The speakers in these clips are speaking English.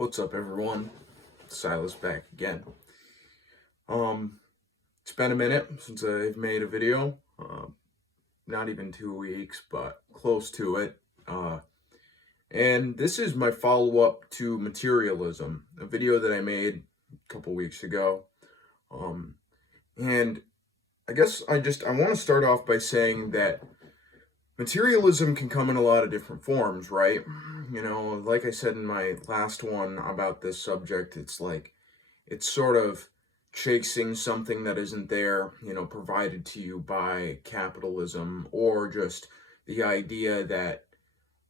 What's up, everyone? Silas back again. It's been a minute since I've made a video. Not even 2 weeks, but close to it. And this is my follow-up to Materialism, a video that I made a couple weeks ago. And I guess I want to start off by saying that materialism can come in a lot of different forms, right? Like I said in my last one about this subject, it's sort of chasing something that isn't there, provided to you by capitalism, or just the idea that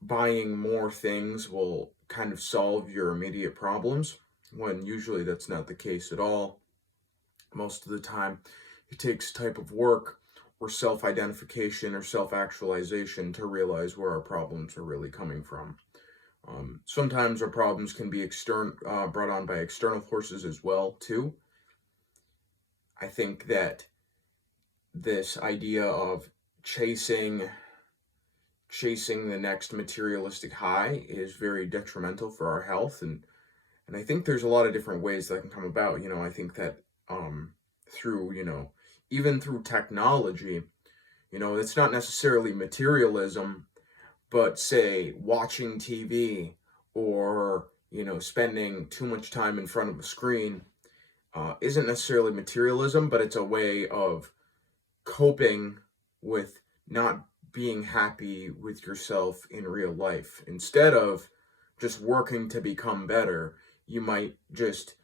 buying more things will kind of solve your immediate problems, when usually that's not the case at all. Most of the time, it takes type of work or self-identification or self-actualization to realize where our problems are really coming from. Sometimes our problems can be brought on by external forces as well, too. I think that this idea of chasing the next materialistic high is very detrimental for our health, and I think there's a lot of different ways that can come about. I think that through, even through technology, it's not necessarily materialism, but say watching TV or, spending too much time in front of a screen isn't necessarily materialism, but it's a way of coping with not being happy with yourself in real life. Instead of just working to become better, you might just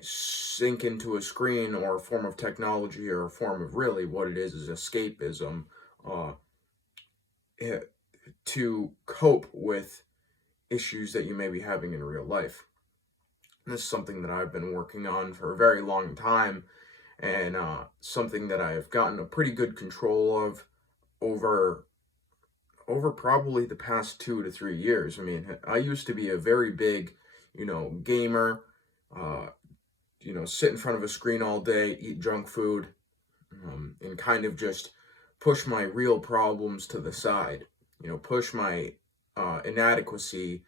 sink into a screen or a form of technology, or a form of really what it is escapism, to cope with issues that you may be having in real life. And this is something that I've been working on for a very long time, and something that I've gotten a pretty good control of over probably the past 2 to 3 years. I mean, I used to be a very big, gamer, sit in front of a screen all day, eat junk food, and kind of just push my real problems to the side, push my inadequacy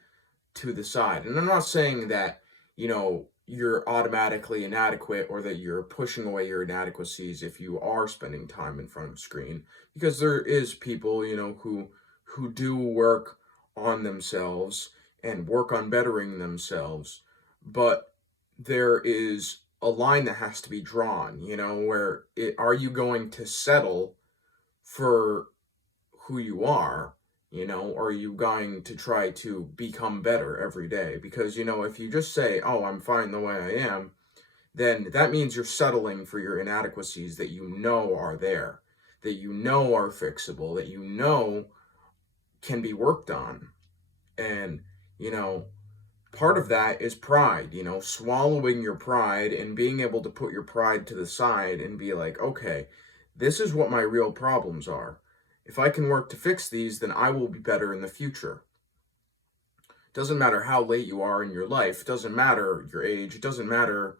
to the side. And I'm not saying that, you're automatically inadequate, or that you're pushing away your inadequacies if you are spending time in front of a screen, because there is people, who do work on themselves and work on bettering themselves, but there is a line that has to be drawn, where are you going to settle for who you are, or are you going to try to become better every day? Because, if you just say, oh, I'm fine the way I am, then that means you're settling for your inadequacies that are there, that are fixable, that can be worked on. And, part of that is pride, swallowing your pride and being able to put your pride to the side and be like, okay, this is what my real problems are. If I can work to fix these, then I will be better in the future. It doesn't matter how late you are in your life. It doesn't matter your age. It doesn't matter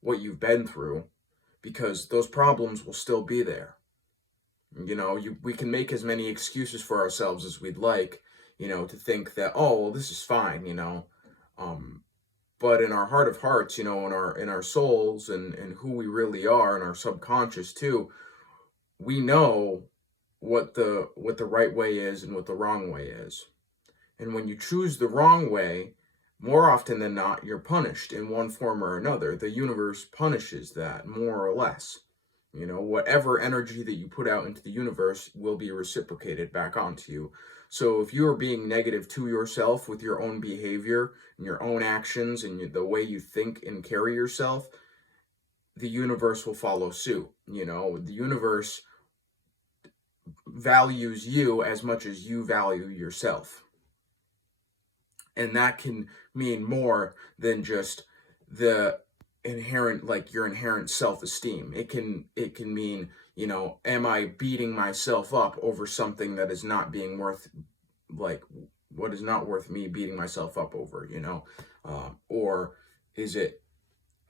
what you've been through, because those problems will still be there. We can make as many excuses for ourselves as we'd like, to think that, oh, well, this is fine, but in our heart of hearts, in our souls, and who we really are, and our subconscious too, we know what the right way is and what the wrong way is. And when you choose the wrong way, more often than not, you're punished in one form or another. The universe punishes that, more or less. Whatever energy that you put out into the universe will be reciprocated back onto you. So if you are being negative to yourself with your own behavior and your own actions and the way you think and carry yourself, the universe will follow suit. The universe values you as much as you value yourself. And that can mean more than just the inherent, your inherent self-esteem. It can mean, am I beating myself up over something that is not being worth, what is not worth me beating myself up over, or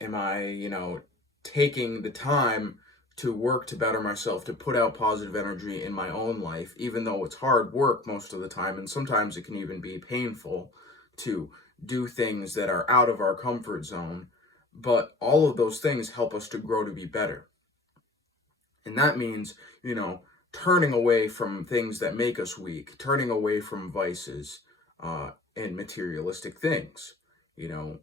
am I, taking the time to work to better myself, to put out positive energy in my own life, even though it's hard work most of the time, and sometimes it can even be painful to do things that are out of our comfort zone, but all of those things help us to grow to be better. And that means, turning away from things that make us weak, turning away from vices and materialistic things, you know.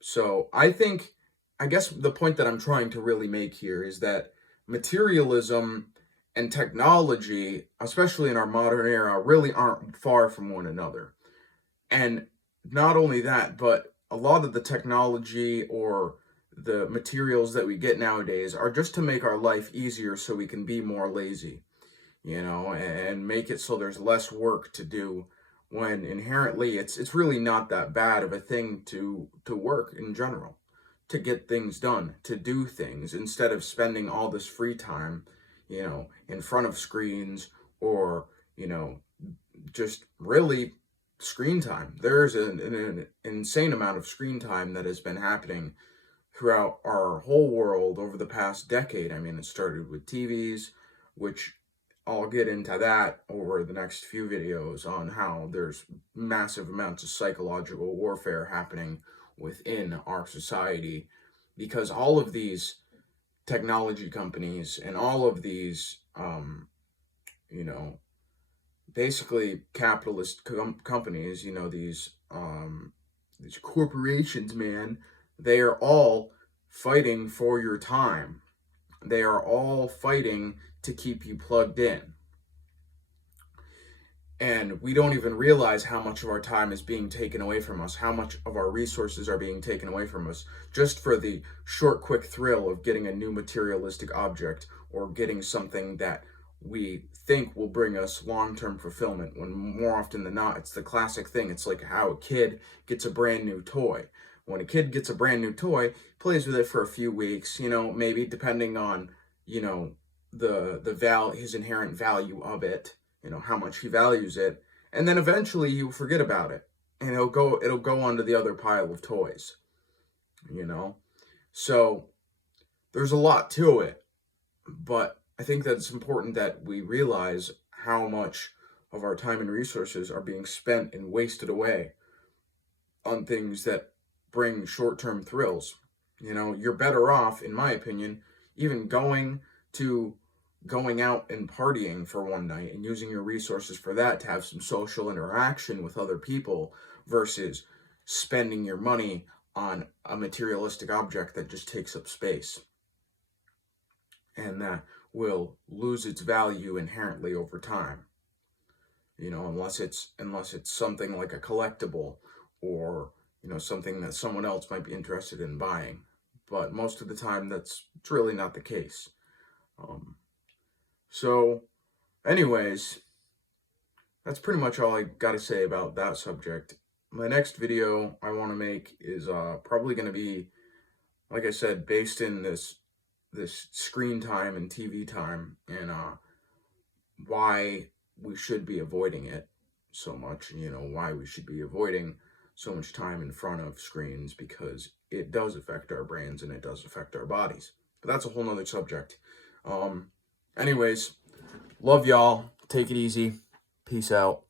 So I guess the point that I'm trying to really make here is that materialism and technology, especially in our modern era, really aren't far from one another. And not only that, but a lot of the technology or the materials that we get nowadays are just to make our life easier so we can be more lazy, and make it so there's less work to do, when inherently it's really not that bad of a thing to work in general, to get things done, to do things instead of spending all this free time, in front of screens, or, just really screen time. There's an insane amount of screen time that has been happening throughout our whole world over the past decade. I mean, it started with TVs, which I'll get into that over the next few videos on how there's massive amounts of psychological warfare happening within our society, because all of these technology companies and all of these, basically capitalist companies, these corporations, man, they are all fighting for your time. They are all fighting to keep you plugged in. And we don't even realize how much of our time is being taken away from us, how much of our resources are being taken away from us, just for the short, quick thrill of getting a new materialistic object, or getting something that we think will bring us long-term fulfillment, when more often than not, it's the classic thing. It's like how a kid gets a brand new toy. When a kid gets a brand new toy, plays with it for a few weeks, maybe depending on, his inherent value of it, how much he values it, and then eventually you forget about it, and it'll go onto the other pile of toys, So there's a lot to it, but I think that it's important that we realize how much of our time and resources are being spent and wasted away on things that bring short-term thrills. You're better off, in my opinion, even going out and partying for one night and using your resources for that, to have some social interaction with other people, versus spending your money on a materialistic object that just takes up space, and that will lose its value inherently over time, unless it's something like a collectible, or something that someone else might be interested in buying. But most of the time it's really not the case. So anyways, that's pretty much all I got to say about that subject. My next video I want to make is probably going to be, like I said, based in this screen time and TV time, and why we should be avoiding it so much, why we should be avoiding so much time in front of screens, because it does affect our brains and it does affect our bodies. But that's a whole nother subject. Anyways, love y'all. Take it easy. Peace out.